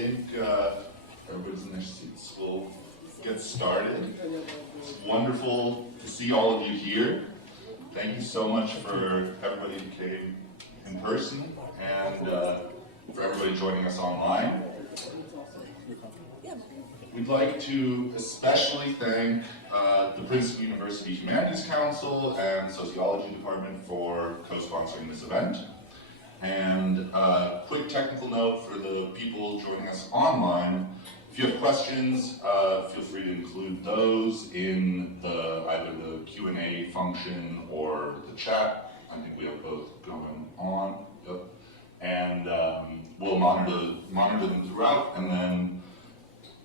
think everybody's in their seats. We'll get started. It's wonderful to see all of you here. Thank you so much for everybody who came in person and for everybody joining us online. We'd like to especially thank the Princeton University Humanities Council and Sociology Department for co-sponsoring this event. And a quick technical note for the people joining us online. If you have questions, feel free to include those in either the Q&A function or the chat. I think we have both going on. Yep. And we'll monitor them throughout and then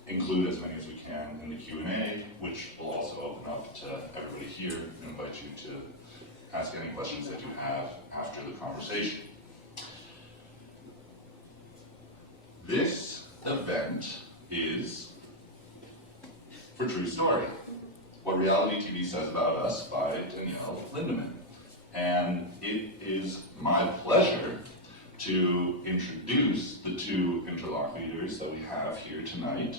include as many as we can in the Q&A, which will also open up to everybody here and invite you to ask any questions that you have after the conversation. This event is for True Story, What Reality TV Says About Us by Danielle Lindemann. And it is my pleasure to introduce the two interlocutors that we have here tonight.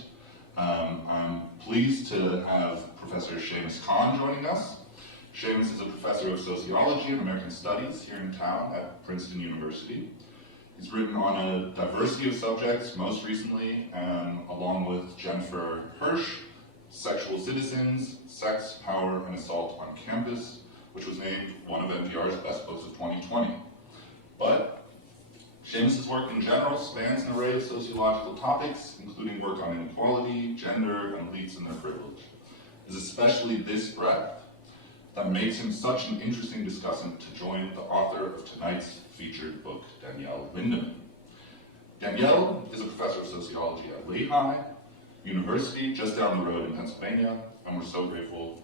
I'm pleased to have Professor Shamus joining us. Shamus is a professor of sociology and American studies here in town at Princeton University. He's written on a diversity of subjects, most recently, along with Jennifer Hirsch, Sexual Citizens, Sex, Power, and Assault on Campus, which was named one of NPR's best books of 2020. But Shamus's work in general spans an array of sociological topics, including work on inequality, gender, and elites and their privilege. It's especially this breadth that makes him such an interesting discussant to join the author of tonight's featured book, Danielle Lindemann. Danielle is a professor of sociology at Lehigh University, just down the road in Pennsylvania, and we're so grateful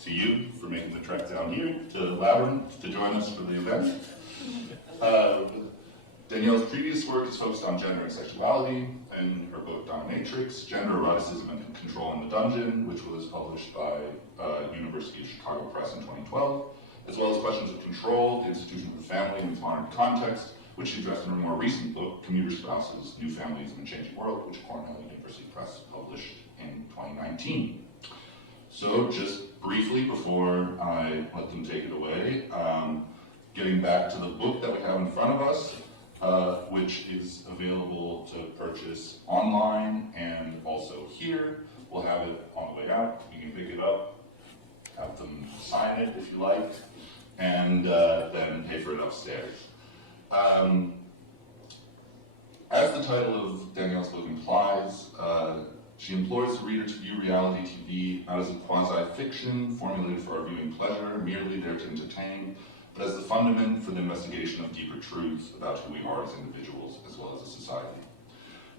to you for making the trek down here to Loudoun to join us for the event. Danielle's previous work is focused on gender and sexuality in her book Dominatrix, Gender, Eroticism, and Control in the Dungeon, which was published by University of Chicago Press in 2012, as well as questions of control, the institution of the family in its modern context, which she addressed in her more recent book, Commuter Spouses, New Families in a Changing World, which Cornell University Press published in 2019. So just briefly before I let them take it away, getting back to the book that we have in front of us, which is available to purchase online and also here. We'll have it on the way out. You can pick it up, have them sign it if you like, and then pay for it upstairs. As the title of Danielle's book implies, she implores the reader to view reality TV not as a quasi-fiction formulated for our viewing pleasure, merely there to entertain, but as the fundament for the investigation of deeper truths about who we are as individuals as well as a society.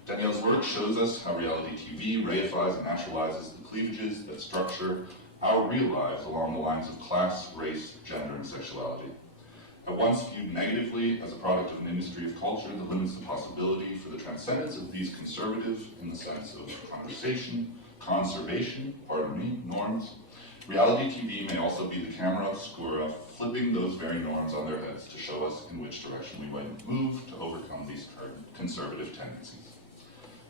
Danielle's work shows us how reality TV reifies and naturalizes the cleavages that structure our real lives along the lines of class, race, gender, and sexuality. At once viewed negatively as a product of an industry of culture that limits the possibility for the transcendence of these conservative, in the sense of conservation, norms, reality TV may also be the camera obscura flipping those very norms on their heads to show us in which direction we might move to overcome these conservative tendencies.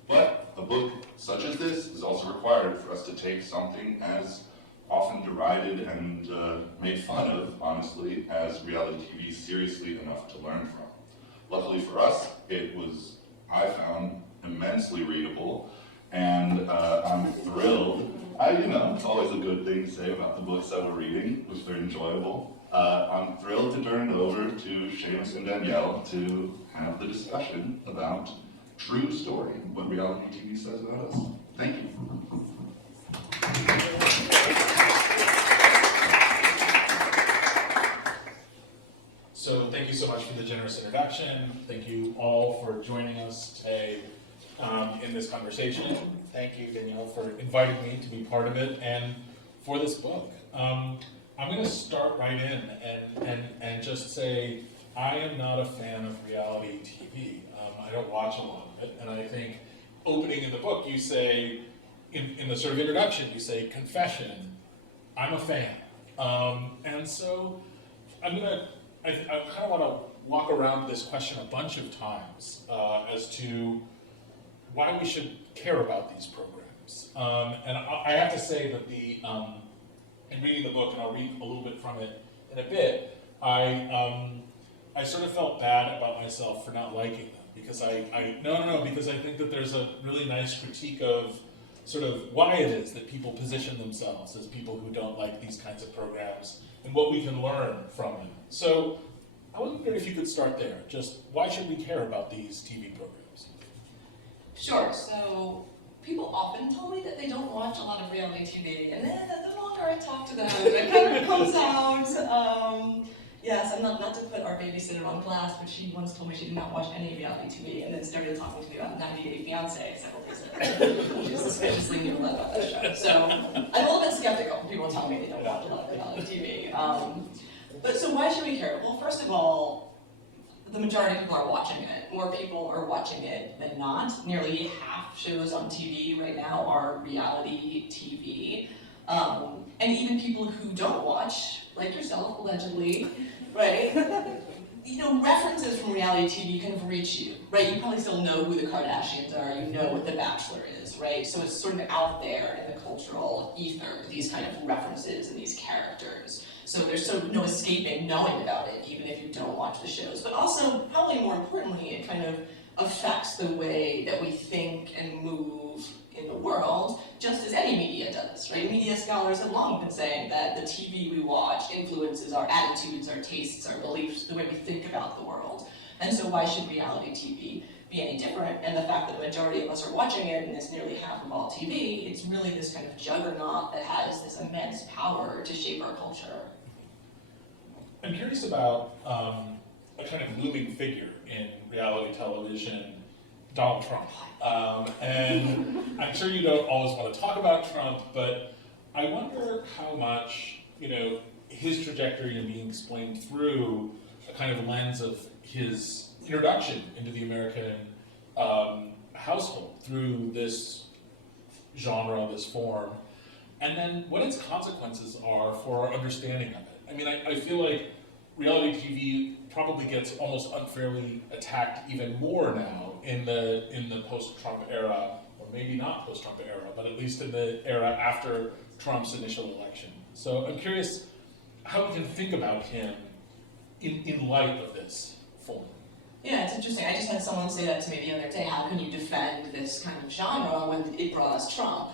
But a book such as this is also required for us to take something as often derided and made fun of, honestly, as reality TV seriously enough to learn from. Luckily for us, it was, I found, immensely readable, and I'm thrilled. It's always a good thing to say about the books that we're reading, which they're enjoyable. I'm thrilled to turn it over to Shamus and Danielle to have the discussion about True Story, what reality TV says about us. Thank you. So thank you so much for the generous introduction. Thank you all for joining us today in this conversation. Thank you, Danielle, for inviting me to be part of it and for this book. I'm going to start right in and just say I am not a fan of reality TV. I don't watch a lot of it, and I think opening in the book you say, in the sort of introduction, you say, confession, I'm a fan. And so I kind of want to walk around this question a bunch of times as to why we should care about these programs. And I have to say that in reading the book, and I'll read a little bit from it in a bit, I sort of felt bad about myself for not liking them, because because I think that there's a really nice critique of sort of why it is that people position themselves as people who don't like these kinds of programs and what we can learn from them. So I wonder if you could start there. Just why should we care about these TV programs? Sure. So people often tell me that they don't watch a lot of reality TV, and then the longer I talk to them, it kind of comes out. Yes, I'm not to put our babysitter on blast, but she once told me she did not watch any reality TV, and then started talking to me about 90 Day Fiancé several days later. She suspiciously knew a lot about that show. So I'm a little bit skeptical when people tell me they don't watch a lot of reality TV. But so why should we care? Well, first of all, the majority of people are watching it. More people are watching it than not. Nearly half shows on TV right now are reality TV. And even people who don't watch, like yourself, allegedly, right? References from reality TV kind of reach you, right? You probably still know who the Kardashians are, you know what The Bachelor is, right? So it's sort of out there in the cultural ether, these kind of references and these characters. So there's sort of no escaping knowing about it, even if you don't watch the shows. But also, probably more importantly, it kind of affects the way that we think and move in the world, just as any media does, right? Media scholars have long been saying that the TV we watch influences our attitudes, our tastes, our beliefs, the way we think about the world. And so why should reality TV be any different? And the fact that the majority of us are watching it, and it's nearly half of all TV, it's really this kind of juggernaut that has this immense power to shape our culture. I'm curious about a kind of looming figure in reality television, Donald Trump. And I'm sure you don't always want to talk about Trump, but I wonder how much, his trajectory and being explained through a kind of lens of his introduction into the American household through this genre, this form, and then what its consequences are for our understanding of it. I mean, I feel like reality TV probably gets almost unfairly attacked even more now in the post-Trump era, or maybe not post-Trump era, but at least in the era after Trump's initial election. So I'm curious how we can think about him in light of this form. Yeah, it's interesting. I just had someone say that to me the other day. How can you defend this kind of genre when it brought us Trump?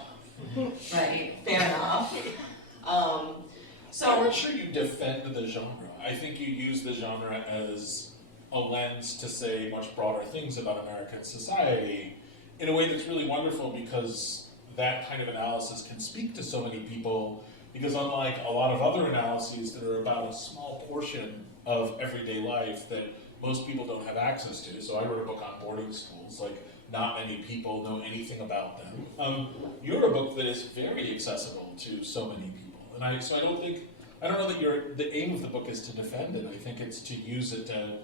Right, fair enough. So I'm not sure you defend the genre. I think you use the genre as a lens to say much broader things about American society in a way that's really wonderful, because that kind of analysis can speak to so many people, because unlike a lot of other analyses that are about a small portion of everyday life that most people don't have access to. So I wrote a book on boarding schools, like not many people know anything about them. You're a book that is very accessible to so many people. And I don't know that the aim of the book is to defend it. I think it's to use it to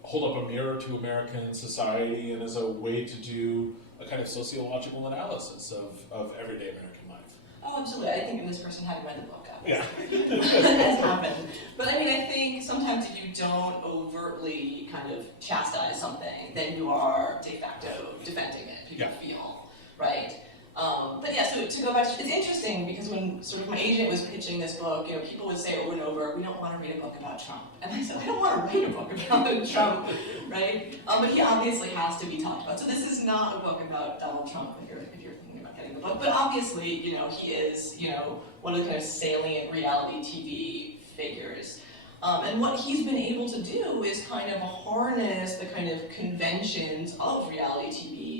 hold up a mirror to American society and as a way to do a kind of sociological analysis of everyday American life. Oh, absolutely. I think this person hadn't read the book, Yeah. that has happened. But I mean, I think sometimes if you don't overtly kind of chastise something, then you are de facto defending it, people feel, right? But yeah, so to go back, it's interesting because when sort of my agent was pitching this book, people would say over and over, we don't want to read a book about Trump. And I said, I don't want to read a book about Trump, right? But he obviously has to be talked about. So this is not a book about Donald Trump if you're thinking about getting the book. But obviously, he is, one of the kind of salient reality TV figures. And what he's been able to do is kind of harness the kind of conventions of reality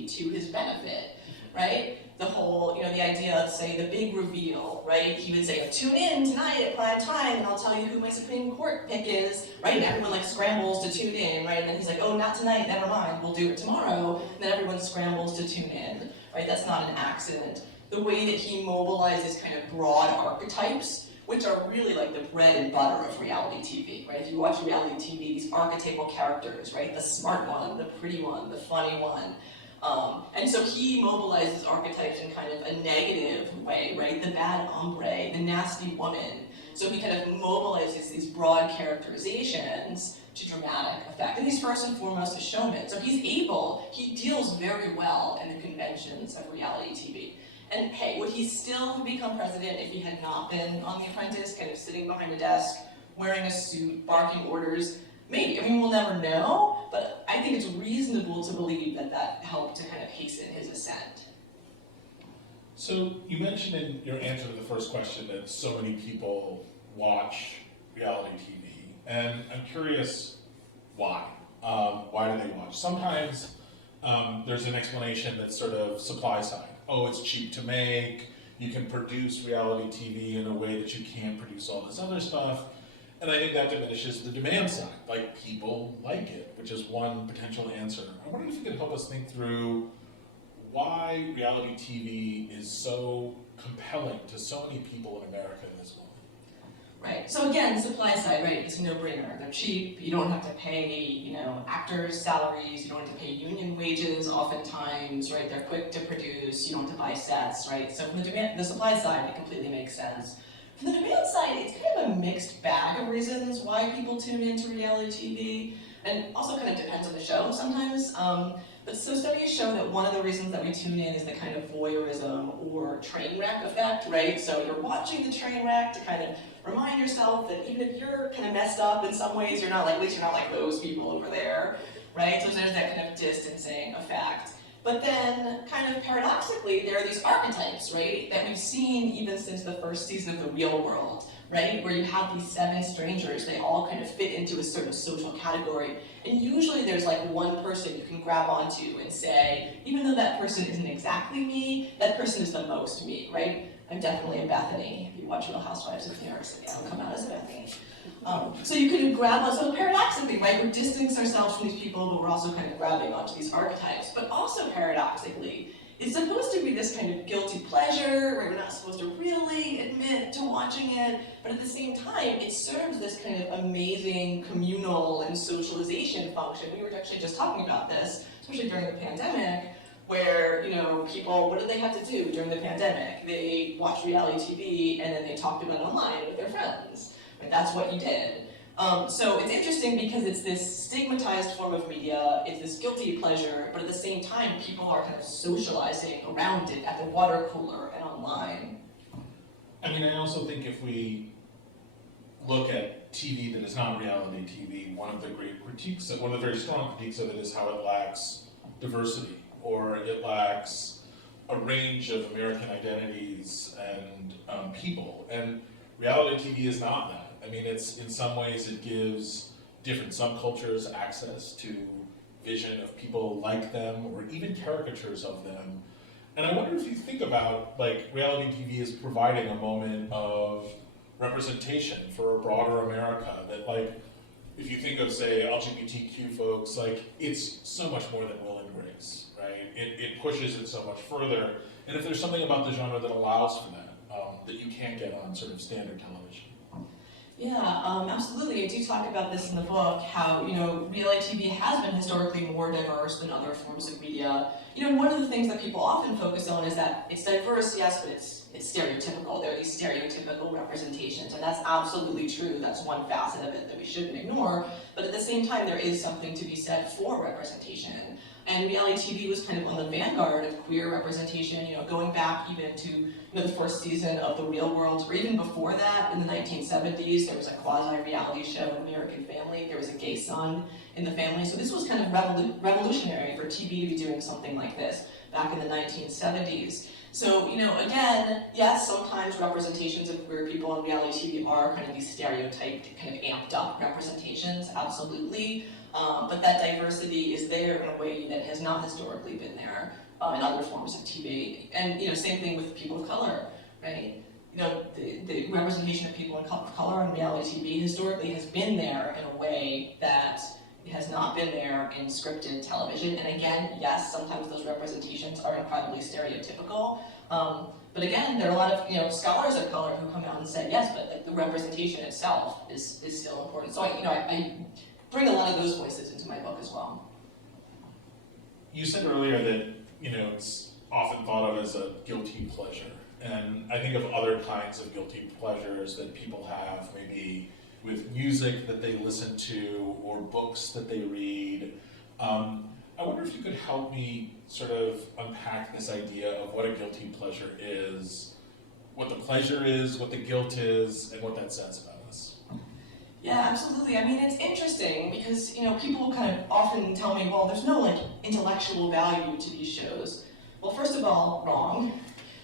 TV to his benefit, right? The whole, the idea of, say, the big reveal, right? He would say, tune in tonight at prime time and I'll tell you who my Supreme Court pick is, right? And everyone scrambles to tune in, right? And then he's like, oh, not tonight, never mind, we'll do it tomorrow. And then everyone scrambles to tune in, right? That's not an accident. The way that he mobilizes kind of broad archetypes, which are really like the bread and butter of reality TV, right? If you watch reality TV, these archetypal characters, right? The smart one, the pretty one, the funny one. And so he mobilizes archetypes in kind of a negative way, right? The bad hombre, the nasty woman. So he kind of mobilizes these broad characterizations to dramatic effect. And he's first and foremost a showman. So he deals very well in the conventions of reality TV. And hey, would he still have become president if he had not been on The Apprentice, kind of sitting behind a desk, wearing a suit, barking orders? Maybe. I mean, we'll never know, but I think it's reasonable to believe that that helped to kind of hasten his ascent. So you mentioned in your answer to the first question that so many people watch reality TV, and I'm curious why. Why do they watch? Sometimes there's an explanation that's sort of supply side. Oh, it's cheap to make, you can produce reality TV in a way that you can't produce all this other stuff. And I think that diminishes the demand side. Like, people like it, which is one potential answer. I wonder if you could help us think through why reality TV is so compelling to so many people in America in this moment. Right. So again, supply side, right? It's a no-brainer. They're cheap. You don't have to pay, actors' salaries. You don't have to pay union wages. Oftentimes, right? They're quick to produce. You don't have to buy sets, right? So from the supply side, it completely makes sense. From the demand side, it's kind of a mixed bag of reasons why people tune into reality TV, and also kind of depends on the show sometimes. But so studies show that one of the reasons that we tune in is the kind of voyeurism or train wreck effect, right? So you're watching the train wreck to kind of remind yourself that even if you're kind of messed up in some ways, at least you're not like those people over there, right? So there's that kind of distancing effect. But then, kind of paradoxically, there are these archetypes, right, that we've seen even since the first season of The Real World, right, where you have these 7 strangers, they all kind of fit into a certain social category, and usually there's like one person you can grab onto and say, even though that person isn't exactly me, that person is the most me, right? I'm definitely a Bethany. If you watch Real Housewives of New York City, I'll come out as a Bethany. So you could grab on, so paradoxically, right, we're distancing ourselves from these people, but we're also kind of grabbing onto these archetypes. But also paradoxically, it's supposed to be this kind of guilty pleasure, where we're not supposed to really admit to watching it, but at the same time, it serves this kind of amazing communal and socialization function. We were actually just talking about this, especially during the pandemic, where, people, what did they have to do during the pandemic? They watched reality TV, and then they talked about it online with their friends. That's what you did. So it's interesting because it's this stigmatized form of media, it's this guilty pleasure, but at the same time, people are kind of socializing around it at the water cooler and online. I mean, I also think if we look at TV that is not reality TV, one of the very strong critiques of it is how it lacks diversity, or it lacks a range of American identities and people. And reality TV is not that. I mean, it's, in some ways, it gives different subcultures access to vision of people like them, or even caricatures of them. And I wonder if you think about, reality TV is providing a moment of representation for a broader America, that, if you think of, say, LGBTQ folks, it's so much more than Will and Grace, right? It pushes it so much further. And if there's something about the genre that allows for that, that you can't get on sort of standard television. Yeah, absolutely. I do talk about this in the book, how, reality TV has been historically more diverse than other forms of media. One of the things that people often focus on is that it's diverse, yes, but it's stereotypical. There are these stereotypical representations, and that's absolutely true. That's one facet of it that we shouldn't ignore. But at the same time, there is something to be said for representation. And reality TV was kind of on the vanguard of queer representation, going back even to the first season of The Real World, or even before that, in the 1970s, there was a quasi-reality show, American Family. There was a gay son in the family. So this was kind of revolutionary for TV to be doing something like this back in the 1970s. So, again, yes, sometimes representations of queer people on reality TV are kind of these stereotyped, kind of amped up representations, absolutely. But that diversity is there in a way that has not historically been there in other forms of TV. And, same thing with people of color, right? The representation of people of color on reality TV historically has been there in a way that it has not been there in scripted television. And again, yes, sometimes those representations are incredibly stereotypical. But again, there are a lot of scholars of color who come out and say, yes, but the representation itself is still important. So I bring a lot of those voices into my book as well. You said earlier that it's often thought of as a guilty pleasure, and I think of other kinds of guilty pleasures that people have, maybe with music that they listen to or books that they read. I wonder if you could help me sort of unpack this idea of what a guilty pleasure is, what the pleasure is, what the guilt is, and what that says about us. Yeah, absolutely. I mean, it's interesting because, people kind of often tell me, well, there's no like intellectual value to these shows. Well, first of all, wrong.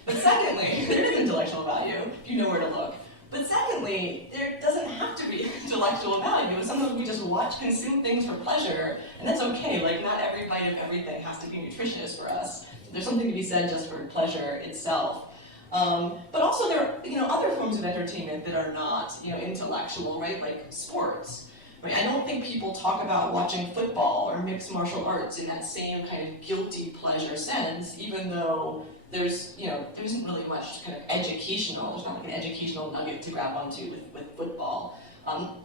But secondly, there is intellectual value if you know where to look. But secondly, there doesn't have to be intellectual value. Sometimes we just watch, consume things for pleasure, and that's okay. Like, not every bite of everything has to be nutritious for us. There's something to be said just for pleasure itself. But also there are, other forms of entertainment that are not, intellectual, right? Like sports. Right? I don't think people talk about watching football or mixed martial arts in that same kind of guilty pleasure sense, even though there isn't really much kind of educational, there's not like an educational nugget to grab onto with football.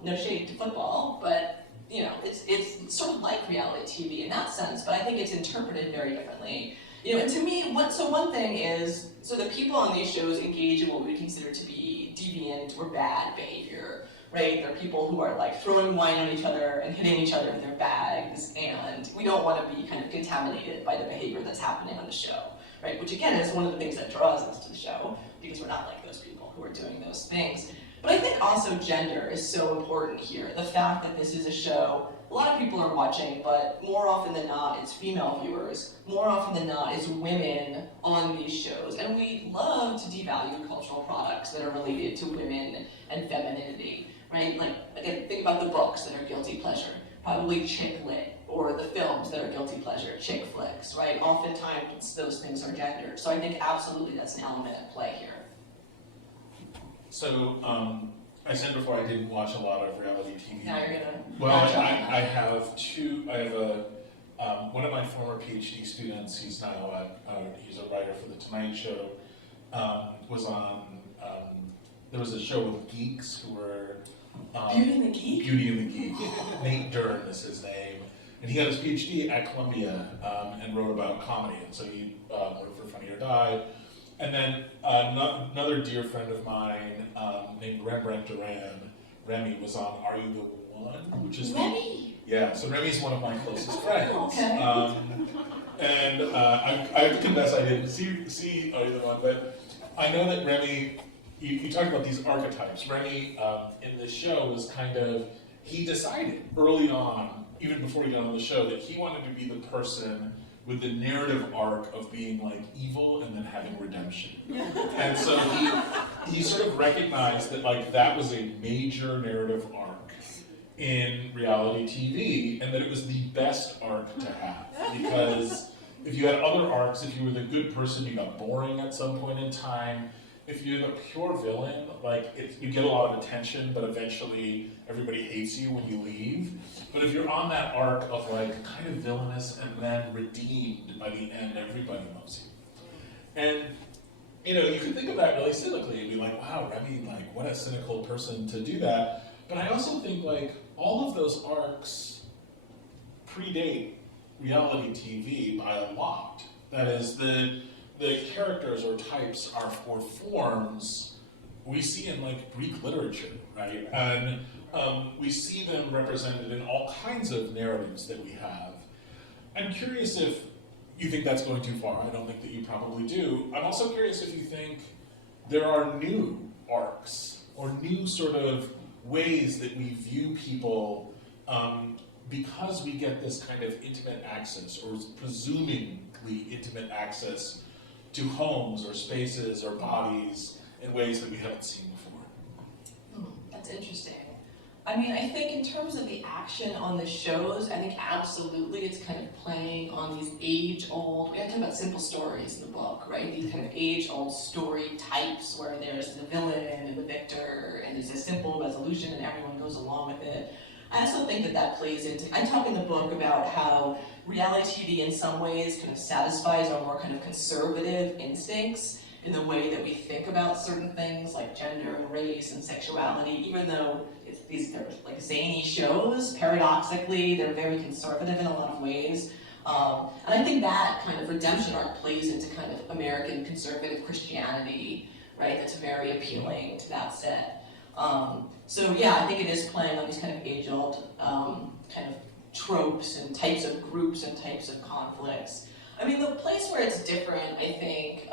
No shade to football, but it's sort of like reality TV in that sense, but I think it's interpreted very differently. And to me, one thing is, so the people on these shows engage in what we consider to be deviant or bad behavior, right? There are people who are like throwing wine on each other and hitting each other in their bags, and we don't want to be kind of contaminated by the behavior that's happening on the show, right? Which again is one of the things that draws us to the show, because we're not like those people who are doing those things. But I think also gender is so important here. The fact that this is a show a lot of people are watching, but more often than not, it's female viewers. More often than not, it's women on these shows. And we love to devalue cultural products that are related to women and femininity, right? Like, again, think about the books that are guilty pleasure. Probably chick lit, or the films that are guilty pleasure, chick flicks, right? Oftentimes, those things are gendered. So I think absolutely that's an element at play here. So, I said before I didn't watch a lot of reality TV. Now you're gonna. Well, I have two. I have one of my former PhD students. He's now he's a writer for the Tonight Show. Was on. There was a show with geeks who were. Beauty and the Geek. Beauty and the Geek. Nate Dern is his name, and he got his PhD at Columbia and wrote about comedy. And so he wrote for Funny or Die. And then another dear friend of mine named Rembrandt Duran, Remy, was on Are You the One? Which is Remy? Yeah, so Remy's one of my closest friends. Okay. And I have to confess I didn't see Are You the One, but I know that Remy, you talked about these archetypes. Remy in this show was kind of, he decided early on, even before he got on the show, that he wanted to be the person with the narrative arc of being like evil and then having redemption. And so he sort of recognized that like that was a major narrative arc in reality TV, and that it was the best arc to have. Because if you had other arcs, if you were the good person, you got boring at some point in time. If you're the pure villain, like you get a lot of attention, but eventually everybody hates you when you leave. But if you're on that arc of like kind of villainous and then redeemed by the end, everybody loves you. And you can think of that really cynically and be like, wow, Remy, like what a cynical person to do that. But I also think like all of those arcs predate reality TV by a lot. That is, the characters or types or forms we see in like Greek literature, right? And we see them represented in all kinds of narratives that we have. I'm curious if you think that's going too far. I don't think that you probably do. I'm also curious if you think there are new arcs or new sort of ways that we view people because we get this kind of intimate access, or presumably intimate access to homes or spaces or bodies in ways that we haven't seen before. That's interesting. I mean, I think in terms of the action on the shows, I think absolutely it's kind of playing on these age-old, we have to talk about simple stories in the book, right? These kind of age-old story types where there's the villain and the victor, and there's a simple resolution and everyone goes along with it. I also think that plays into, I talk in the book about how reality TV in some ways kind of satisfies our more kind of conservative instincts in the way that we think about certain things like gender and race and sexuality, even though they're like zany shows, paradoxically, they're very conservative in a lot of ways. And I think that kind of redemption arc plays into kind of American conservative Christianity, right? That's very appealing to that set. So yeah, I think it is playing on these kind of age-old kind of tropes and types of groups and types of conflicts. I mean, the place where it's different, I think,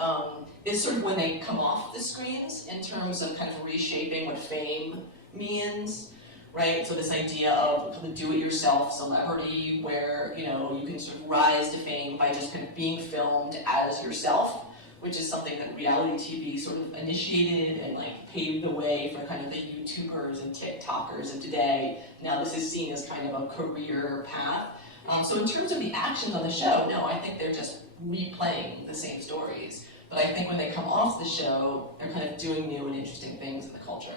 is sort of when they come off the screens in terms of kind of reshaping what fame means, right? So this idea of kind of do-it-yourself celebrity where, you know, you can sort of rise to fame by just kind of being filmed as yourself, which is something that reality TV sort of initiated and like paved the way for kind of the YouTubers and TikTokers of today. Now this is seen as kind of a career path. So in terms of the actions on the show, no, I think they're just replaying the same stories. But I think when they come off the show, they're kind of doing new and interesting things in the culture.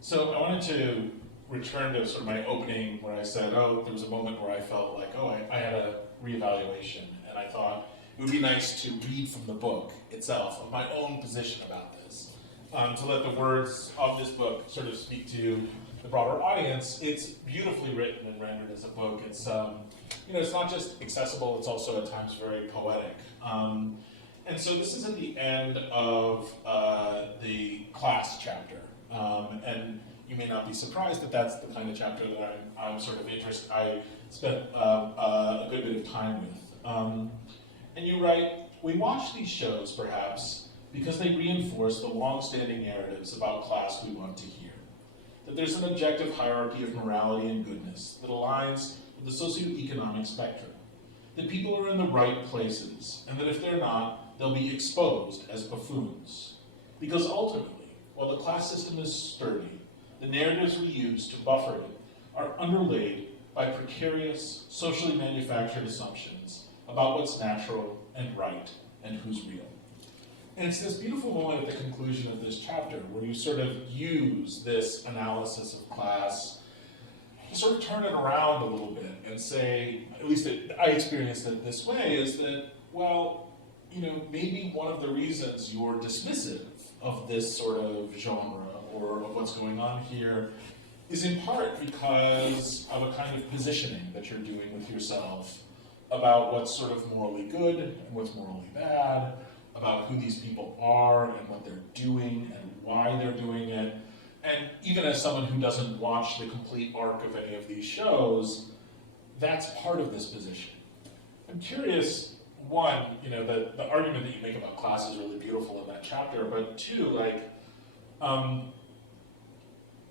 So I wanted to return to sort of my opening where I said, oh, there was a moment where I felt like, oh, I had a reevaluation, and I thought it would be nice to read from the book itself of my own position about this, to let the words of this book sort of speak to the broader audience. It's beautifully written and rendered as a book. It's you know, it's not just accessible, it's also at times very poetic. And so this is at the end of the class chapter. And you may not be surprised that that's the kind of chapter that I'm sort of interested, I spent a good bit of time with. And you write, we watch these shows perhaps because they reinforce the long-standing narratives about class we want to hear. That there's an objective hierarchy of morality and goodness that aligns with the socioeconomic spectrum. That people are in the right places, and that if they're not, they'll be exposed as buffoons. Because ultimately, while the class system is sturdy, the narratives we use to buffer it are underlaid by precarious, socially manufactured assumptions about what's natural and right and who's real. And it's this beautiful moment at the conclusion of this chapter where you sort of use this analysis of class to sort of turn it around a little bit and say, at least I experienced it this way, is that, well, you know, maybe one of the reasons you're dismissive of this sort of genre or of what's going on here is in part because of a kind of positioning that you're doing with yourself about what's sort of morally good and what's morally bad, about who these people are and what they're doing and why they're doing it. And even as someone who doesn't watch the complete arc of any of these shows, that's part of this position. I'm curious, one, you know, the argument that you make about class is really beautiful in that chapter, but two, like,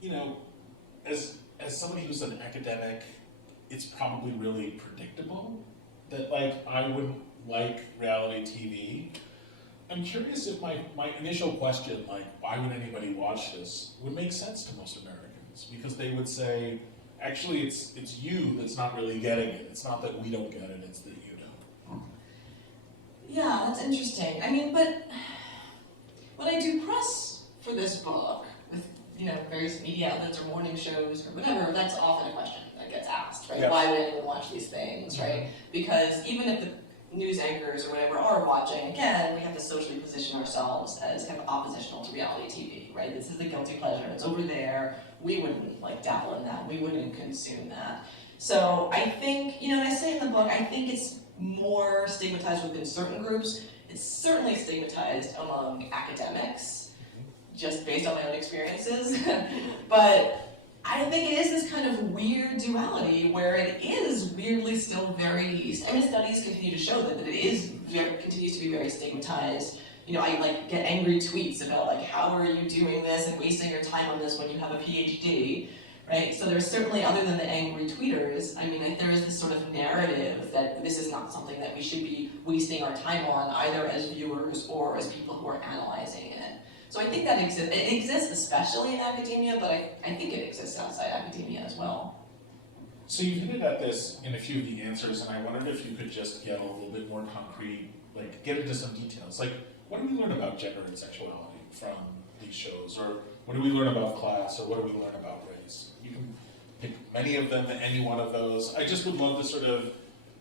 you know, as somebody who's an academic, it's probably really predictable that, like, I wouldn't like reality TV. I'm curious if my initial question, like, why would anybody watch this, would make sense to most Americans, because they would say, actually, it's you that's not really getting it. It's not that we don't get it, it's that you don't. Yeah, that's interesting. I mean, but when I do press for this book with, you know, various media outlets or morning shows or whatever, that's often a question that gets asked, right? Yes. Why would anyone watch these things, right? Because even if the news anchors or whatever are watching, again, we have to socially position ourselves as kind of oppositional to reality TV, right? This is the guilty pleasure. It's over there. We wouldn't like dabble in that. We wouldn't consume that. So I think, you know, and I say in the book, I think it's more stigmatized within certain groups. It's certainly stigmatized among academics, just based on my own experiences. But I think it is this kind of weird duality where it is weirdly still very, I mean, studies continue to show that it continues to be very stigmatized. You know, I like get angry tweets about like, how are you doing this and wasting your time on this when you have a PhD, right? So there's certainly, other than the angry tweeters, I mean, like, there is this sort of narrative that this is not something that we should be wasting our time on, either as viewers or as people who are analyzing it. So I think that exists. It exists especially in academia, but I think it exists outside academia as well. So you've hinted at this in a few of the answers, and I wondered if you could just get a little bit more concrete, like get into some details. Like, what do we learn about gender and sexuality from these shows? Or what do we learn about class? Or what do we learn about race? You can pick many of them, any one of those. I just would love to sort of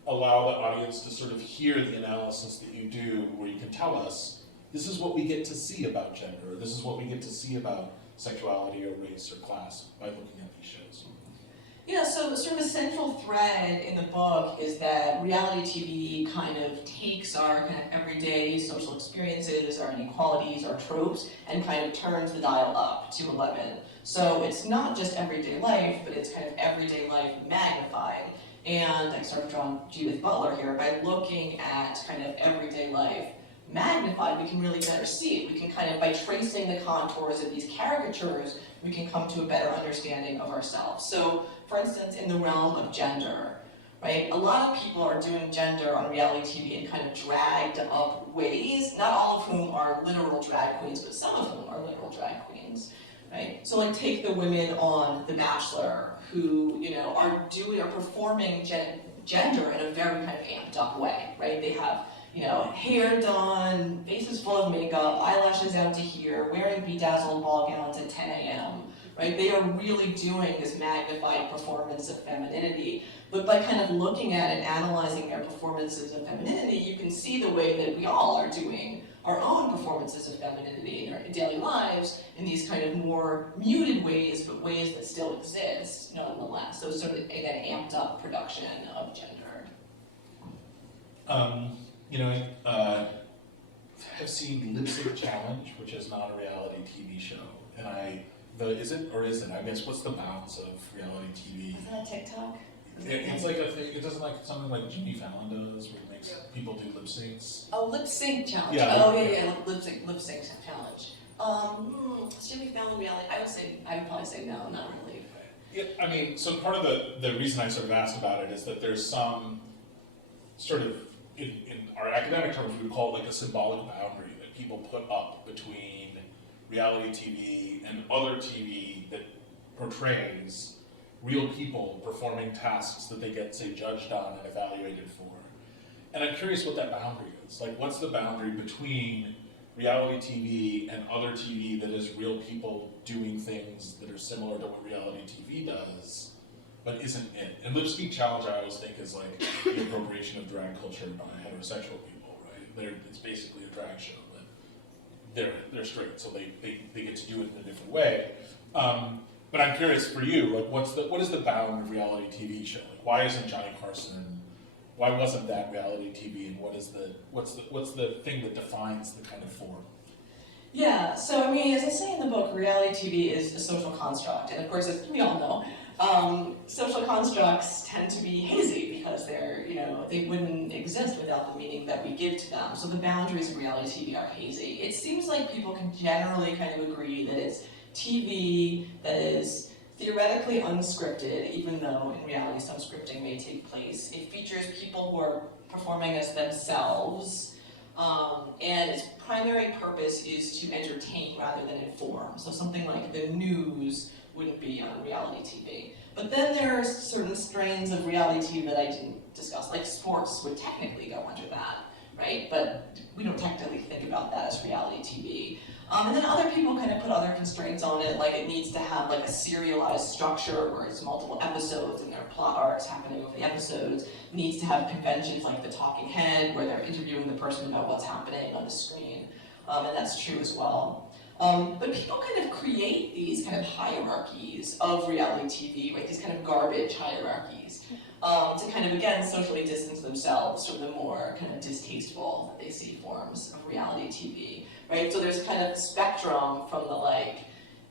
allow the audience to sort of hear the analysis that you do, where you can tell us, this is what we get to see about gender, or this is what we get to see about sexuality or race or class by looking at these shows. Yeah, so sort of a central thread in the book is that reality TV kind of takes our kind of everyday social experiences, our inequalities, our tropes, and kind of turns the dial up to 11. So it's not just everyday life, but it's kind of everyday life magnified. And I sort of drawn Judith Butler here, by looking at kind of everyday life magnified, we can really better see it. We can kind of, by tracing the contours of these caricatures, we can come to a better understanding of ourselves. So, for instance, in the realm of gender, right? A lot of people are doing gender on reality TV in kind of dragged up ways, not all of whom are literal drag queens, but some of whom are literal drag queens, right? So like take the women on The Bachelor who, are performing gender in a very kind of amped up way, right? They have, hair done, faces full of makeup, eyelashes out to here, wearing bedazzled ball gowns at 10 a.m., right? They are really doing this magnified performance of femininity. But by kind of looking at and analyzing their performances of femininity, you can see the way that we all are doing our own performances of femininity in our daily lives in these kind of more muted ways, but ways that still exist nonetheless. So sort of an amped up production of gender. I have seen Lip Sync Challenge, which is not a reality TV show, and is it or isn't? I guess what's the bounds of reality TV? Is that a TikTok? It's like a thing. It doesn't like something like Jimmy Fallon does, where it makes people do lip syncs. Oh, lip sync challenge. Yeah. Oh yeah, lip sync challenge. Jimmy Fallon reality. I would probably say no, not really. Yeah, I mean, so part of the reason I sort of asked about it is that there's some sort of in our academic terms we would call it like a symbolic boundary that people put up between reality TV and other TV that portrays real people performing tasks that they get, say, judged on and evaluated for. And I'm curious what that boundary is. Like, what's the boundary between reality TV and other TV that is real people doing things that are similar to what reality TV does, but isn't it? And Lip Sync Challenge, I always think, is like the appropriation of drag culture by heterosexual people, right? It's basically a drag show, but they're straight, so they get to do it in a different way. But I'm curious for you, like, what is the bound of reality TV show? Like, why isn't Johnny Carson? Why wasn't that reality TV? And what's the thing that defines the kind of form? Yeah. So I mean, as I say in the book, reality TV is a social construct, and of course, as we all know, social constructs tend to be hazy because they wouldn't exist without the meaning that we give to them. So the boundaries of reality TV are hazy. It seems like people can generally kind of agree that it's TV that is theoretically unscripted, even though in reality some scripting may take place. It features people who are performing as themselves, and its primary purpose is to entertain rather than inform. So something like the news wouldn't be on reality TV. But then there are certain strains of reality TV that I didn't discuss, like sports would technically go under that, right? But we don't technically think about that as reality TV. And then other people kind of put other constraints on it, like it needs to have like a serialized structure where it's multiple episodes and there are plot arcs happening over the episodes. It needs to have conventions like the talking head, where they're interviewing the person about what's happening on the screen, and that's true as well. But people kind of create these kind of hierarchies of reality TV, right? These kind of garbage hierarchies, to kind of, again, socially distance themselves from the more kind of distasteful that they see forms of reality TV, right? So there's kind of a spectrum from the like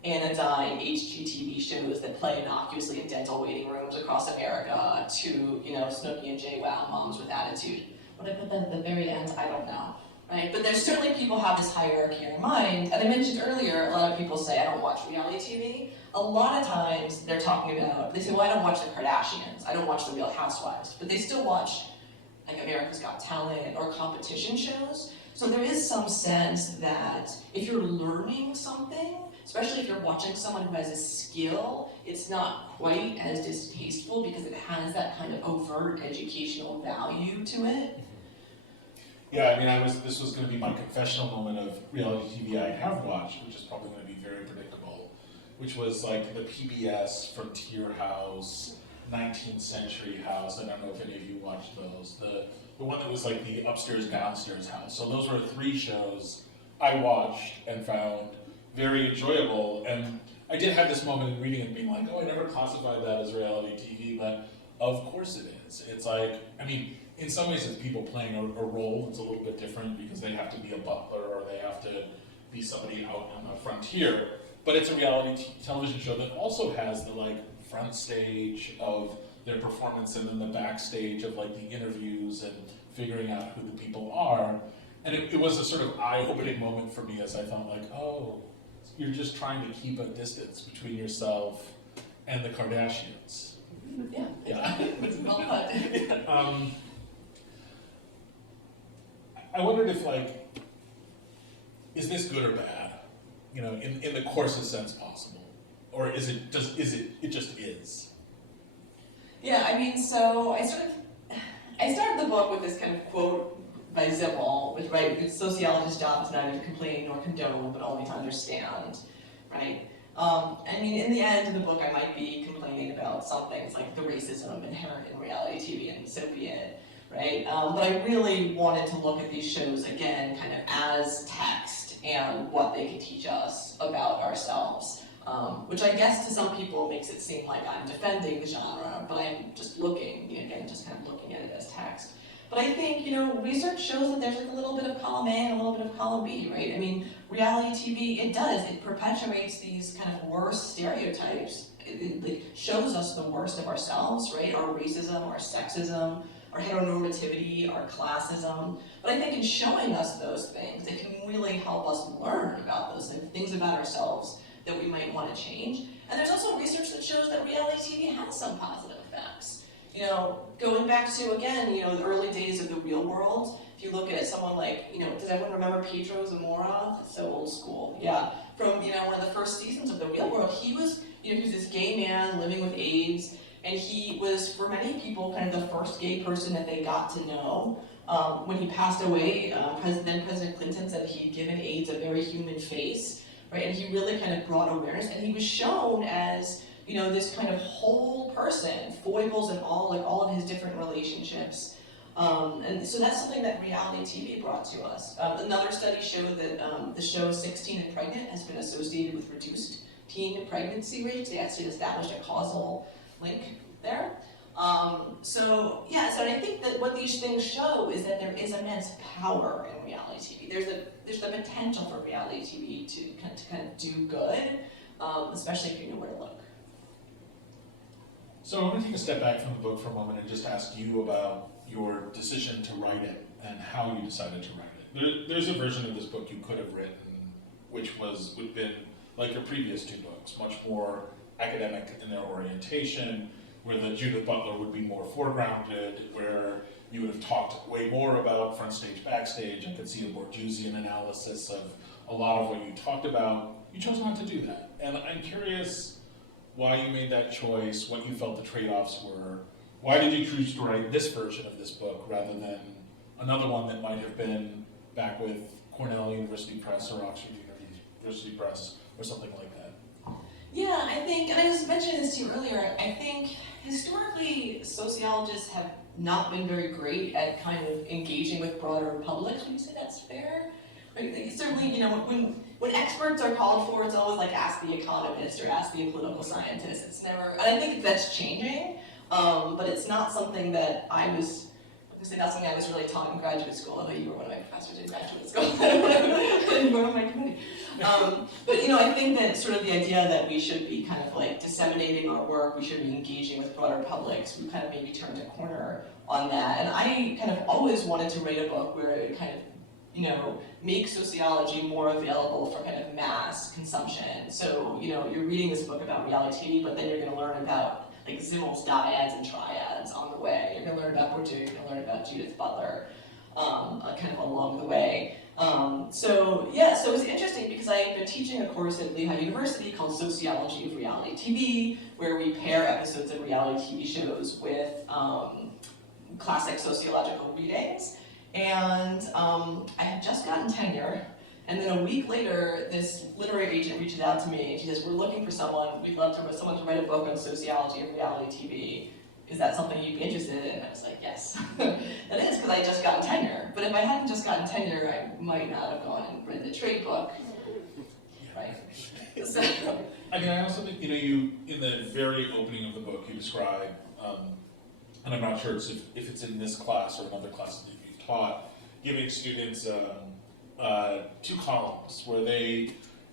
anodyne HGTV shows that play innocuously in dental waiting rooms across America to, Snooki and JWoww, moms with attitude. Would I put that at the very end? I don't know. Right? But there's certainly people have this hierarchy in their mind. And I mentioned earlier, a lot of people say, I don't watch reality TV. A lot of times they're talking about, they say, well, I don't watch the Kardashians, I don't watch the Real Housewives, but they still watch like America's Got Talent or competition shows. So there is some sense that if you're learning something, especially if you're watching someone who has a skill, it's not quite as distasteful because it has that kind of overt educational value to it. Yeah, I mean, this was going to be my confessional moment of reality TV I have watched, which is probably going to be very predictable, which was like the PBS Frontier House, 19th Century House. I don't know if any of you watched those. The one that was like the upstairs downstairs house. So those were 3 shows I watched and found very enjoyable. And I did have this moment in reading it being like, oh, I never classified that as reality TV, but of course it is. It's like, I mean, in some ways it's people playing a role. It's a little bit different because they have to be a butler or they have to be somebody out on the frontier. But it's a reality television show that also has the like front stage of their performance and then the backstage of like the interviews and figuring out who the people are. And it was a sort of eye-opening moment for me as I thought like, oh, you're just trying to keep a distance between yourself and the Kardashians. Yeah. Yeah. It's well put. I wondered if like, is this good or bad? You know, in the coarsest sense possible, or is it just is? Yeah, I mean, so I started the book with this kind of quote by Zimmel, which, right, the sociologist's job is neither to complain nor condone, but only to understand, right? I mean, in the end of the book, I might be complaining about some things like the racism inherent in reality TV, and so be it, right? But I really wanted to look at these shows, again, kind of as text and what they can teach us about ourselves, which I guess to some people makes it seem like I'm defending the genre, but I'm just looking, again, just kind of looking at it as text. But I think, research shows that there's like a little bit of column A and a little bit of column B, right? I mean, reality TV, it perpetuates these kind of worst stereotypes. It like shows us the worst of ourselves, right? Our racism, our sexism, our heteronormativity, our classism. But I think in showing us those things, it can really help us learn about those things about ourselves that we might want to change. And there's also research that shows that reality TV has some positive effects. Going back to, again, the early days of the real world, if you look at someone like, does everyone remember Pedro Zamora? That's so old school. Yeah, from, one of the first seasons of the real world, he was this gay man living with AIDS, and he was, for many people, kind of the first gay person that they got to know. When he passed away, then President Clinton said he'd given AIDS a very human face, right? And he really kind of brought awareness, and he was shown as this kind of whole person, foibles and all of his different relationships. And so that's something that reality TV brought to us. Another study showed that the show 16 and Pregnant has been associated with reduced teen pregnancy rates. They actually established a causal link there. So I think that what these things show is that there is immense power in reality TV. There's the potential for reality TV to kind of do good, especially if you know where to look. So I want to take a step back from the book for a moment and just ask you about your decision to write it and how you decided to write it. There's a version of this book you could have written, which would have been like your previous two books, much more academic in their orientation, where the Judith Butler would be more foregrounded, where you would have talked way more about front stage, backstage. I could see a Borgesian analysis of a lot of what you talked about. You chose not to do that. And I'm curious why you made that choice, what you felt the trade-offs were. Why did you choose to write this version of this book rather than another one that might have been back with Cornell University Press or Oxford University Press or something like that? Yeah, I think, and I was mentioning this to you earlier, I think historically sociologists have not been very great at kind of engaging with broader publics. Would you say that's fair? Like, certainly, when experts are called for, it's always like ask the economist or ask the political scientist. It's never, and I think that's changing, but it's not something that I was really taught in graduate school, although you were one of my professors in graduate school. You were on my committee. But I think that sort of the idea that we should be kind of like disseminating our work, we should be engaging with broader publics, we kind of maybe turned a corner on that. And I kind of always wanted to write a book where it kind of make sociology more available for kind of mass consumption. So, you're reading this book about reality TV, but then you're going to learn about like Zimmel's dyads and triads on the way. You're going to learn about Bourdieu, you're going to learn about Judith Butler, kind of along the way. So it was interesting because I had been teaching a course at Lehigh University called Sociology of Reality TV, where we pair episodes of reality TV shows with classic sociological readings. And I had just gotten tenure, and then a week later, this literary agent reaches out to me, and she says, we're looking for someone, we'd love to someone to write a book on sociology of reality TV. Is that something you'd be interested in? And I was like, yes. That is, because I had just gotten tenure. But if I hadn't just gotten tenure, I might not have gone and read the trade book. right? So, I mean, I also think, you, in the very opening of the book, you describe, and I'm not sure if it's in this class or another class that you've taught, giving students 2 columns where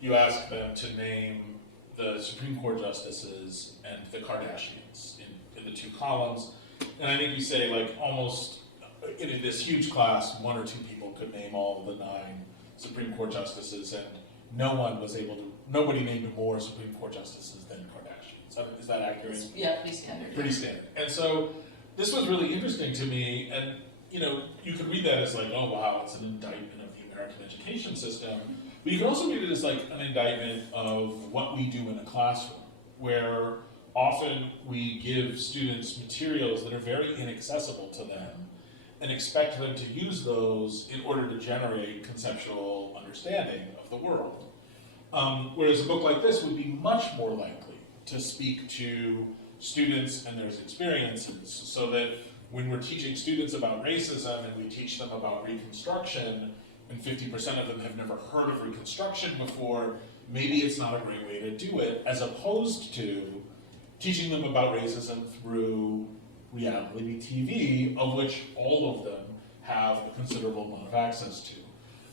you ask them to name the Supreme Court justices and the Kardashians in the 2 columns. And I think you say, like, almost in this huge class, 1 or 2 people could name all of the 9 Supreme Court justices, and nobody named more Supreme Court justices than Kardashians. Is that accurate? yeah, pretty standard. Pretty standard. And so this was really interesting to me, and you could read that as like, oh wow, it's an indictment of the American education system, but you can also read it as like an indictment of what we do in a classroom, where often we give students materials that are very inaccessible to them and expect them to use those in order to generate conceptual understanding of the world. Whereas a book like this would be much more likely to speak to students and their experiences, so that when we're teaching students about racism and we teach them about Reconstruction, and 50% of them have never heard of Reconstruction before, maybe it's not a great way to do it, as opposed to teaching them about racism through reality TV, of which all of them have a considerable amount of access to.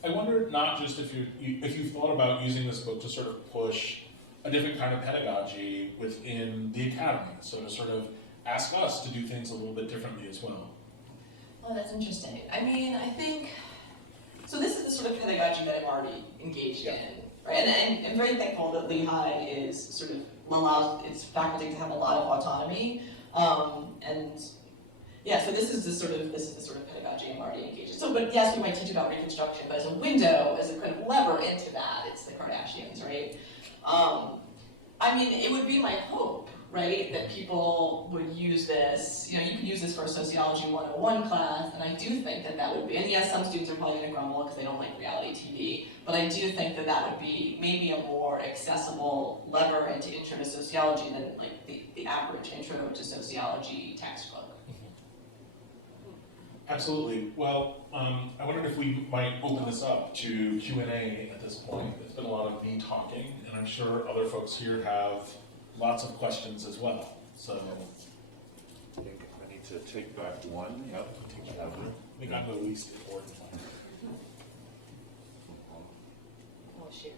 I wonder not just if you've thought about using this book to sort of push a different kind of pedagogy within the academy, so to sort of ask us to do things a little bit differently as well. Oh, that's interesting. I mean, I think, so this is the sort of pedagogy that I'm already engaged in, right? And I'm very thankful that Lehigh is sort of allows its faculty to have a lot of autonomy. And yeah, so this is the sort of pedagogy I'm already engaged in. So, but yes, we might teach about Reconstruction, but as a window, as a kind of lever into that, it's the Kardashians, right? I mean, it would be my hope, right, that people would use this, you can use this for a Sociology 101 class, and I do think that that would be, and yes, some students are probably going to grumble because they don't like reality TV, but I do think that that would be maybe a more accessible lever into intro to sociology than like the average intro to sociology textbook. Absolutely. Well, I wondered if we might open this up to Q&A at this point. There's been a lot of me talking, and I'm sure other folks here have lots of questions as well. So I think I need to take back one. Yep. I think I'm the least important one. Oh, shit.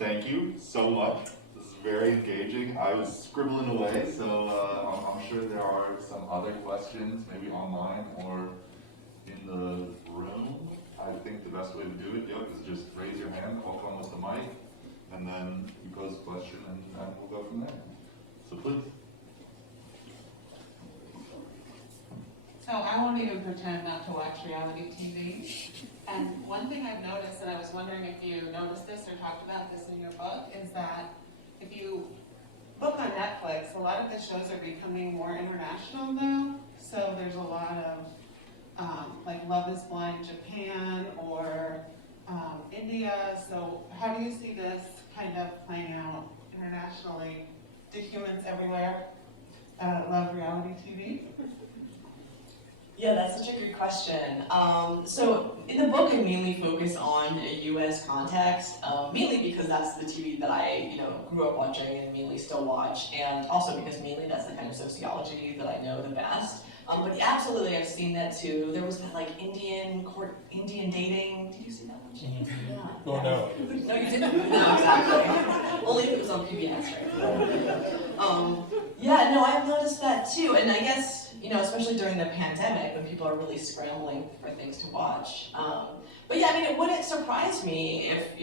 Thank you so much. This is very engaging. I was scribbling away, so I'm sure there are some other questions, maybe online or in the room. I think the best way to do it, is just raise your hand, I'll come with the mic, and then you pose a question, and we'll go from there. So please. So I won't even pretend not to watch reality TV. And one thing I've noticed, and I was wondering if you noticed this or talked about this in your book, is that if you look on Netflix, a lot of the shows are becoming more international now. So there's a lot of like Love is Blind Japan or India. So how do you see this kind of playing out internationally? Do humans everywhere love reality TV? Yeah, that's such a good question. So in the book, I mainly focus on a U.S. context, mainly because that's the TV that I, grew up watching and mainly still watch, and also because mainly that's the kind of sociology that I know the best. But absolutely, I've seen that too. There was that like Indian dating. Did you see that one? Yeah. Oh no. No, you didn't. No, exactly. Only if it was on PBS, right? Yeah, no, I've noticed that too, and I guess. Especially during the pandemic when people are really scrambling for things to watch. But yeah, I mean, it wouldn't surprise me if,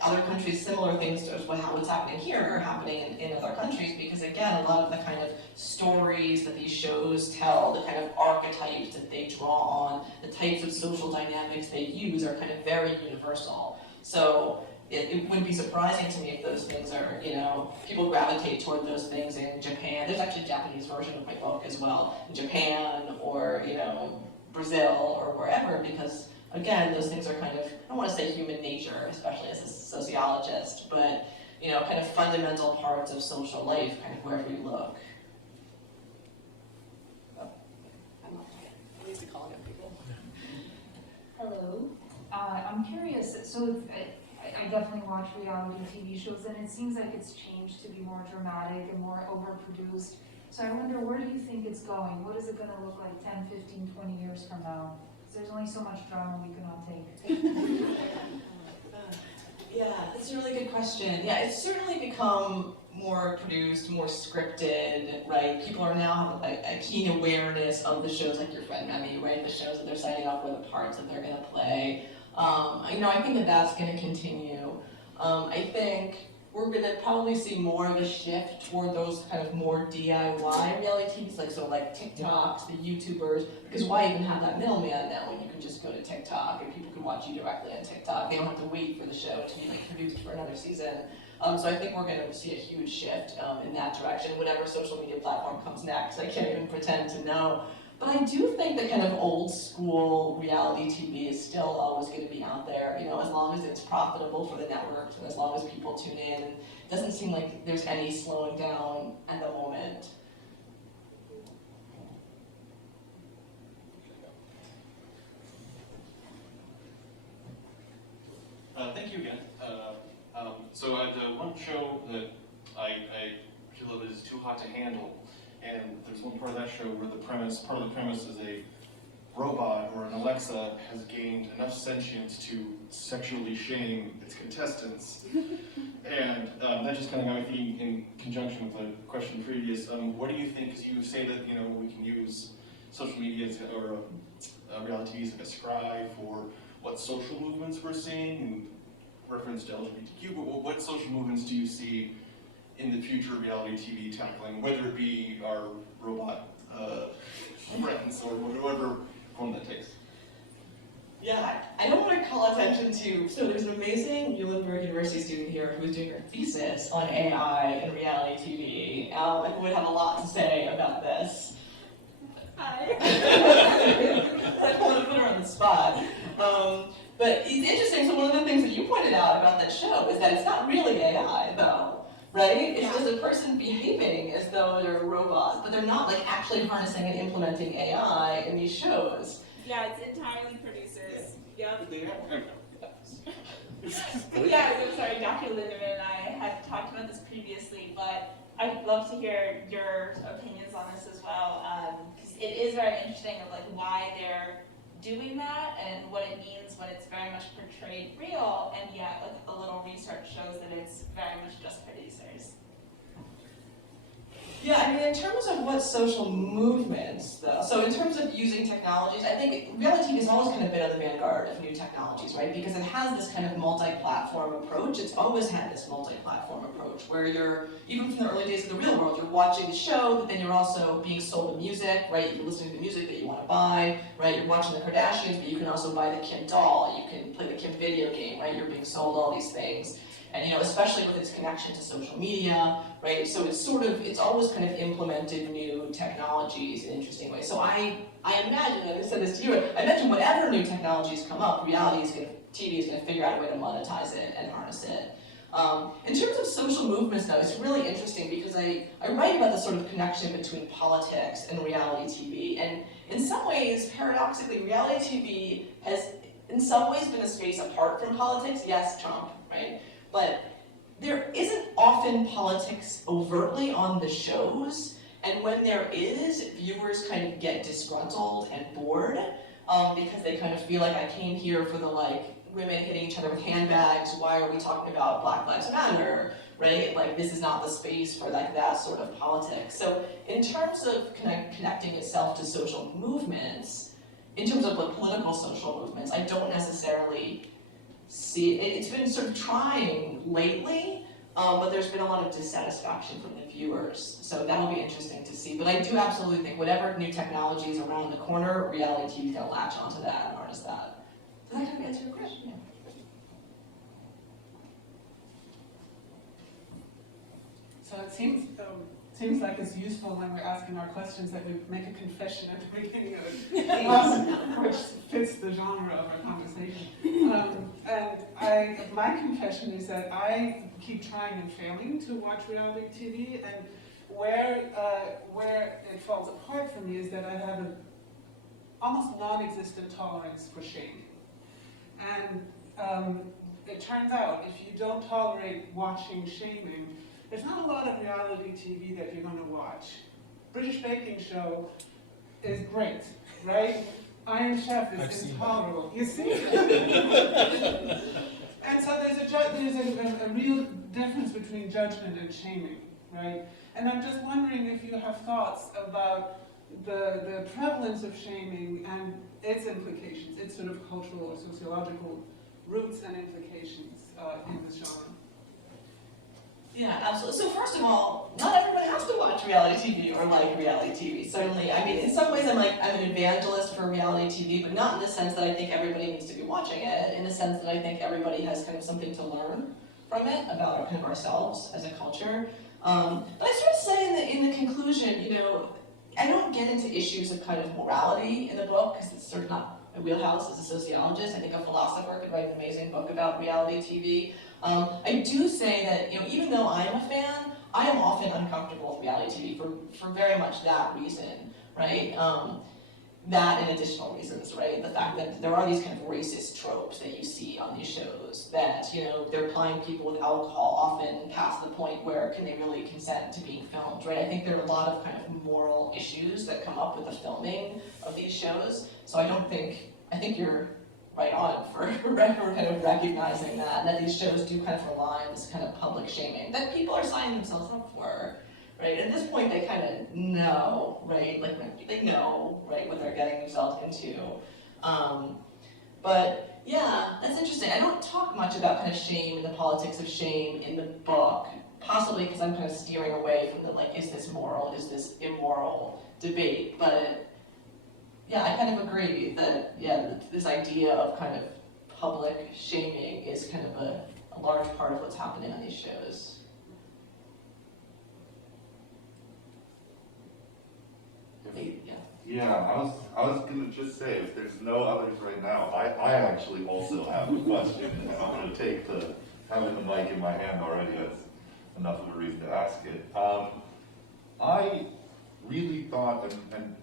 other countries, similar things to what's happening here are happening in other countries, because again, a lot of the kind of stories that these shows tell, the kind of archetypes that they draw on, the types of social dynamics they use are kind of very universal. So it wouldn't be surprising to me if those things are, people gravitate toward those things in Japan. There's actually a Japanese version of my book as well, in Japan or, Brazil or wherever, because again, those things are kind of, I don't want to say human nature, especially as a sociologist, but, kind of fundamental parts of social life, kind of wherever you look. Oh, I'm not calling people. Hello. I'm curious, so I definitely watch reality TV shows, and it seems like it's changed to be more dramatic and more overproduced. So I wonder, where do you think it's going? What is it gonna look like 10, 15, 20 years from now? Because there's only so much drama we can all take. Yeah, that's a really good question. Yeah, it's certainly become more produced, more scripted, right? People are now have a keen awareness of the shows, like your friend Remy, right? The shows that they're signing up for, the parts that they're gonna play. I think that that's gonna continue. I think we're gonna probably see more of a shift toward those kind of more DIY reality TVs, like TikToks, the YouTubers, because why even have that middleman now when you can just go to TikTok and people can watch you directly on TikTok. They don't have to wait for the show to be produced for another season. So I think we're gonna see a huge shift in that direction, whatever social media platform comes next. I can't even pretend to know. But I do think that kind of old school reality TV is still always going to be out there, as long as it's profitable for the networks and as long as people tune in. It doesn't seem like there's any slowing down at the moment. Thank you again. So the one show that I feel that is Too Hot to Handle, and there's one part of that show where part of the premise is a robot or an Alexa has gained enough sentience to sexually shame its contestants. And that just kind of got me thinking in conjunction with the question previous. What do you think, because you say that we can use social media or reality TV as a scribe for what social movements we're seeing, in reference to LGBTQ, but what social movements do you see in the future of reality TV tackling, whether it be our robot friends or whatever form that takes? Yeah, I don't want to call attention to, so there's an amazing Muhlenberg University student here who was doing her thesis on AI and reality TV, and who would have a lot to say about this. Hi. I don't want to put her on the spot. But it's interesting, so one of the things that you pointed out about that show is that it's not really AI, though, right? It's just a person behaving as though they're a robot, but they're not actually harnessing and implementing AI in these shows. Yeah, it's entirely producers. Yep. Really? Yeah, I'm sorry, Dr. Lindemann and I had talked about this previously, but I'd love to hear your opinions on this as well, because it is very interesting of why they're doing that and what it means when it's very much portrayed real, and yet a little research shows that it's very much just producers. Yeah, I mean, in terms of what social movements, though, so in terms of using technologies, I think reality TV has always kind of been on the vanguard of new technologies, right? Because it has this kind of multi-platform approach. It's always had this multi-platform approach where you're, even from the early days of the real world, you're watching the show, but then you're also being sold the music, right? You're listening to the music that you want to buy, right? You're watching the Kardashians, but you can also buy the Kim doll, you can play the Kim video game, right? You're being sold all these things. And especially with its connection to social media, right? So it's always kind of implemented new technologies in interesting ways. So I imagine, and I said this to you, I imagine whatever new technologies come up, TV is going to figure out a way to monetize it and harness it. In terms of social movements, though, it's really interesting because I write about the sort of connection between politics and reality TV. And in some ways, paradoxically, reality TV has in some ways been a space apart from politics. Yes, Trump, right? But there isn't often politics overtly on the shows, and when there is, viewers kind of get disgruntled and bored because they kind of feel like I came here for the women hitting each other with handbags, why are we talking about Black Lives Matter, right? This is not the space for that sort of politics. So in terms of connecting itself to social movements, in terms of political social movements, I don't necessarily see it. It's been sort of trying lately, but there's been a lot of dissatisfaction from the viewers. So that'll be interesting to see. But I do absolutely think whatever new technology is around the corner, reality TV is going to latch onto that and harness that. Does that kind of answer your question? Yeah. So it seems like it's useful when we're asking our questions that we make a confession at the beginning of it, which fits the genre of our conversation. And my confession is that I keep trying and failing to watch reality TV, and where it falls apart for me is that I have an almost non-existent tolerance for shame. And it turns out if you don't tolerate watching shaming, there's not a lot of reality TV that you're going to watch. British Baking Show is great, right? Iron Chef is intolerable. You see? And so there's a real difference between judgment and shaming, right? And I'm just wondering if you have thoughts about the prevalence of shaming and its implications, its sort of cultural or sociological roots and implications in the genre. Yeah, absolutely. So first of all, not everyone has to watch reality TV or like reality TV. Certainly, I mean, in some ways I'm an evangelist for reality TV, but not in the sense that I think everybody needs to be watching it, in the sense that I think everybody has kind of something to learn from it about kind of ourselves as a culture. But I sort of say in the conclusion, you know, I don't get into issues of kind of morality in the book, because it's sort of not my wheelhouse as a sociologist. I think a philosopher could write an amazing book about reality TV. I do say that, you know, even though I am a fan, I am often uncomfortable with reality TV for very much that reason, right? That and additional reasons, right? The fact that there are these kind of racist tropes that you see on these shows, that, you know, they're plying people with alcohol often past the point where can they really consent to being filmed, right? I think there are a lot of kind of moral issues that come up with the filming of these shows. So I think you're right on for kind of recognizing that these shows do kind of rely on this kind of public shaming that people are signing themselves up for. Right, at this point they kind of know, right, like they know, right, what they're getting themselves into. But yeah, that's interesting. I don't talk much about kind of shame and the politics of shame in the book, possibly because I'm kind of steering away from the like, is this moral, is this immoral debate. But yeah, I kind of agree that, yeah, this idea of kind of public shaming is kind of a large part of what's happening on these shows. Yeah, I was gonna just say, if there's no others right now, I actually also have a question, and I'm gonna take having the mic in my hand already as enough of a reason to ask it. I really thought, and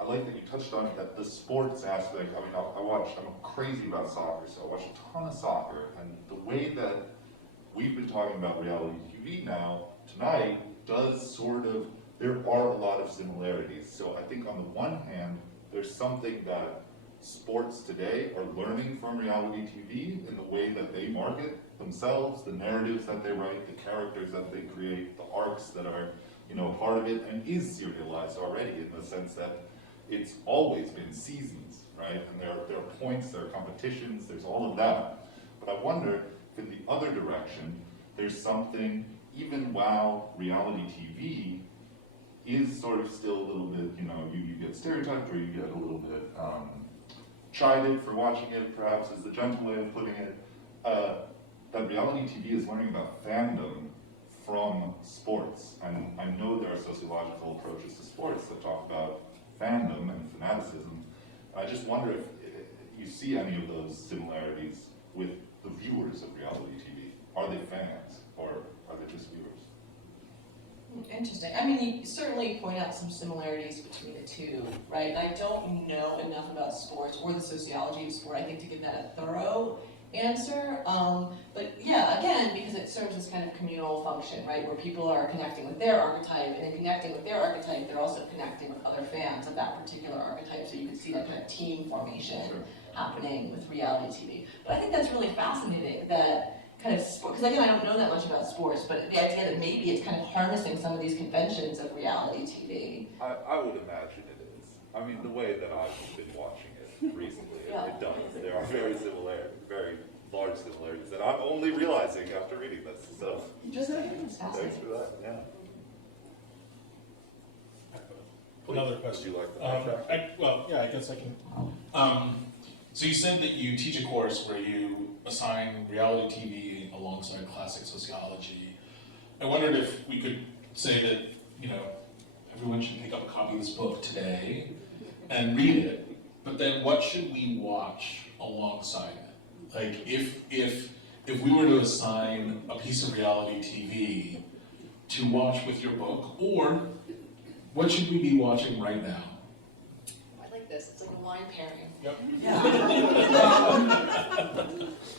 I like that you touched on it, that the sports aspect, I mean, I'm crazy about soccer, so I watch a ton of soccer, and the way that we've been talking about reality TV now, tonight, does sort of, there are a lot of similarities. So I think on the one hand, there's something that sports today are learning from reality TV in the way that they market themselves, the narratives that they write, the characters that they create, the arcs that are, you know, part of it, and is serialized already in the sense that it's always been seasons, right? And there are points, there are competitions, there's all of that. But I wonder if in the other direction, there's something, even while reality TV is sort of still a little bit, you know, you get stereotyped or you get a little bit chided for watching it, perhaps is the gentle way of putting it, that reality TV is learning about fandom from sports. And I know there are sociological approaches to sports that talk about fandom and fanaticism. I just wonder if you see any of those similarities with the viewers of reality TV. Are they fans or are they just viewers? Interesting. I mean, you certainly point out some similarities between the two, right? I don't know enough about sports or the sociology of sport, I think, to give that a thorough answer. But yeah, again, because it serves this kind of communal function, right? Where people are connecting with their archetype, and in connecting with their archetype, they're also connecting with other fans of that particular archetype. So you can see that kind of team formation happening with reality TV. But I think that's really fascinating that kind of sport, because again, I don't know that much about sports, but the idea that maybe it's kind of harnessing some of these conventions of reality TV. I would imagine it is. I mean, the way that I've been watching it recently, it does. There are very large similarities that I'm only realizing after reading this. So, thanks for that. Yeah. Another question. Would you like the I guess I can. So you said that you teach a course where you assign reality TV alongside classic sociology. I wondered if we could say that, you know, everyone should pick up a copy of this book today and read it, but then what should we watch alongside it? Like, if we were to assign a piece of reality TV to watch with your book, or what should we be watching right now? I like this. It's like a wine pairing. Yep. Yeah.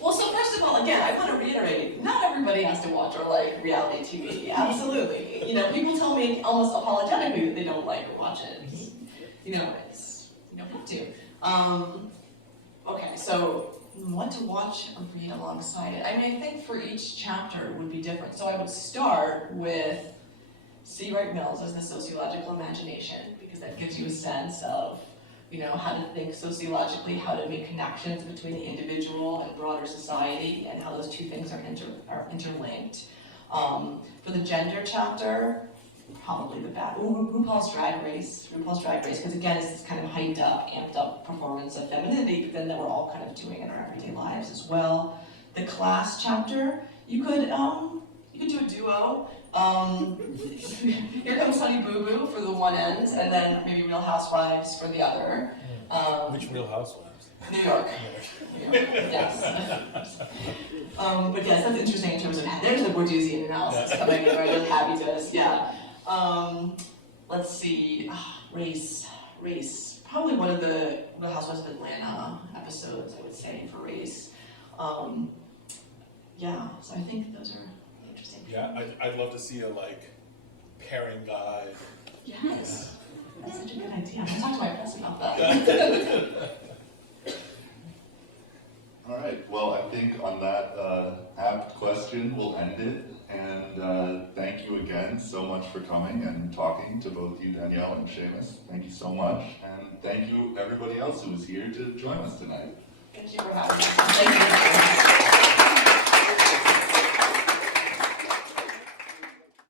Well, so first of all, again, I want to reiterate, not everybody has to watch or like reality TV. Absolutely. You know, people tell me almost apologetically that they don't like or watch it. You know, you don't have to. Okay, so what to watch or read alongside it? I mean, I think for each chapter would be different. So I would start with C. Wright Mills as the sociological imagination, because that gives you a sense of, you know, how to think sociologically, how to make connections between the individual and broader society, and how those two things are interlinked. For the gender chapter, probably RuPaul's Drag Race, because again, it's this kind of hyped up, amped up performance of femininity, but then that we're all kind of doing in our everyday lives as well. The class chapter, you could do a duo. Here Comes Honey Boo Boo for the one end, and then maybe Real Housewives for the other. Which Real Housewives? New York. Yes. But yes, that's interesting in terms of, there's the Bourdieusian analysis coming in, right? Really happy to us, yeah. Let's see, race. Probably one of the Real Housewives of Atlanta episodes, I would say, for race. Yeah, so I think those are interesting. Yeah, I'd love to see a like pairing guide. Yes, that's such a good idea. I'll talk to my press about that. All right, well, I think on that apt question, we'll end it. And thank you again so much for coming and talking to both you, Danielle, and Shamus. Thank you so much. And thank you, everybody else who was here to join us tonight. Thank you for having me. Thank you.